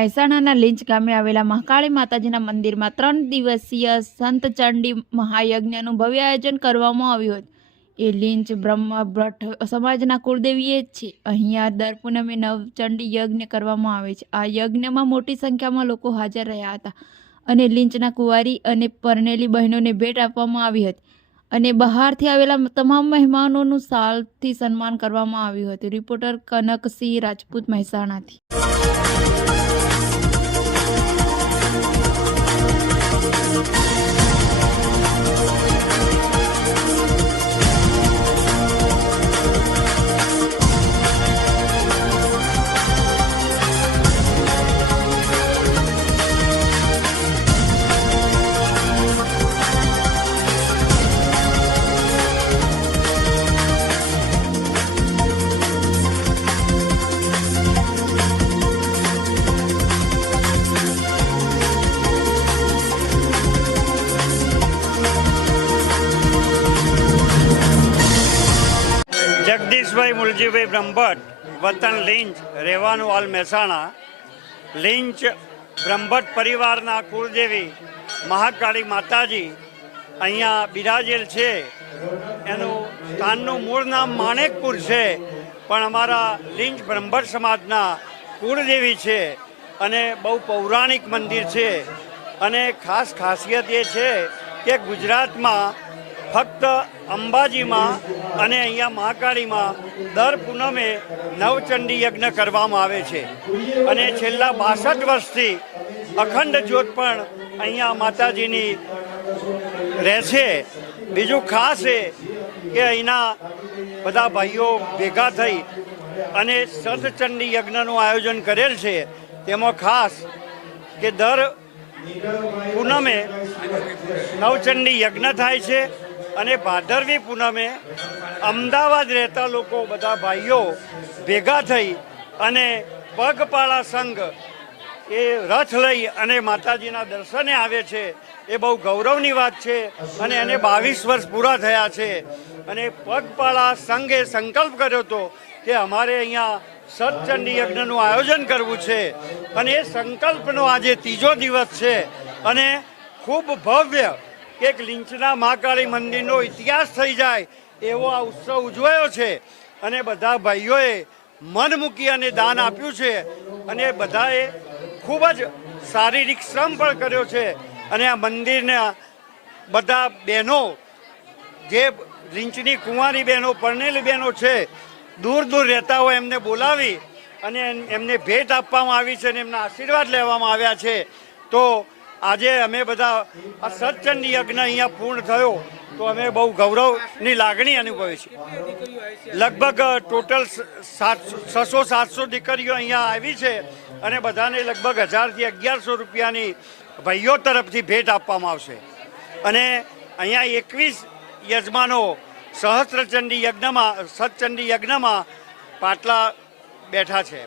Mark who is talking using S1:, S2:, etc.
S1: મહેસાણાના લીંચ ગામે આવેલા મહાકાળી માતાજીના મંદિરમાં ત્રણ દિવસીય સંત ચંડી મહાયજ્ઞનું ભવ્ય આયોજન કરવામાં આવ્યું હતું. એ લીંચ બ્રહ્મભટ્ટ સમાજના કુળદેવીએ જ છે. અહીંયા દર પૂનમે નવચંડી યજ્ઞ કરવામાં આવે છે. આ યજ્ઞમાં મોટી સંખ્યામાં લોકો હાજર રહ્યા હતા અને લીંચના કુંવારી અને પરણેલી બહેનોને ભેટ આપવામાં આવી હતી અને બહારથી આવેલા તમામ મહેમાનોનું સાલથી સન્માન કરવામાં આવ્યું હતું. રિપોર્ટર કનકસિંહ રાજપૂત મહેસાણાથી. Thank you.
S2: જગદીશભાઈ મુલજીભાઈ બ્રહ્મભટ્ટ, વતન લીંચ, રહેવાનું હાલ મહેસાણા. લીંચ બ્રહ્મભટ્ટ પરિવારના કુળદેવી, મહાકાળી માતાજી, અહીંયા બિરાજેલ છે. એનું સ્થાનનું મૂળ નામ માણેકપુર છે, પણ અમારા લીંચ બ્રહ્મભટ્ટ સમાજના કુળદેવી છે અને બહુ પૌરાણિક મંદિર છે. અને ખાસ ખાસિયત એ છે કે ગુજરાતમાં ફક્ત અંબાજીમાં અને અહીંયા મહાકાળીમાં દર પૂનમે નવચંડી યજ્ઞ કરવામાં આવે છે. અને છેલ્લા બાસઠ વર્ષથી અખંડ જ્યોત પણ અહીંયા માતાજીની રહેશે. બીજું ખાસ એ કે અહીંના બધા ભાઈઓ ભેગા થઈ અને સતચંડી યજ્ઞનું આયોજન કરેલ છે. તેમાં ખાસ કે દર પૂનમે નવચંડી યજ્ઞ થાય છે. અને ભાદરવી પૂનમે અમદાવાદ રહેતા લોકો બધા ભાઈઓ ભેગા થઈ અને પગપાળા સંઘ એ રથ લઈ અને માતાજીના દર્શને આવે છે. એ બહુ ગૌરવની વાત છે અને એને બાવીસ વર્ષ પૂરા થયા છે. અને પગપાળા સંઘે સંકલ્પ કર્યો હતો કે અમારે અહીંયા સતચંડી યજ્ઞનું આયોજન કરવું છે. અને એ સંકલ્પનો આજે ત્રીજો દિવસ છે. અને ખૂબ ભવ્ય એક લીંચના મહાકાળી મંદિરનો ઇતિહાસ થઈ જાય એવો આ ઉત્સવ ઉજવાયો છે. અને બધા ભાઈઓએ મન મૂકી અને દાન આપ્યું છે. અને બધાએ ખૂબ જ શારીરિક શ્રમ પણ કર્યો છે. અને આ મંદિરના બધા બહેનો, જે લીંચની કુંવારી બહેનો, પરણેલી બહેનો છે, દૂર દૂર રહેતા હોય એમને બોલાવી અને એમને ભેટ આપવામાં આવી છે અને એમના આશીર્વાદ લેવામાં આવ્યા છે. તો આજે અમે બધા આ સત્સંગ યજ્ઞ અહીંયા પૂર્ણ થયો તો અમે બહુ ગૌરવની લાગણી અનુભવી છે. લગભગ ટોટલ છસો સાતસો દીકરીઓ અહીંયા આવી છે અને બધાને લગભગ હજારથી અગિયારસો રૂપિયાની ભાઈઓ તરફથી ભેટ આપવામાં આવશે. અને અહીંયા એકવીસ યજમાનો સહસ્ત્રચંડી યજ્ઞમાં સતચંડી યજ્ઞમાં પાટલા બેઠા છે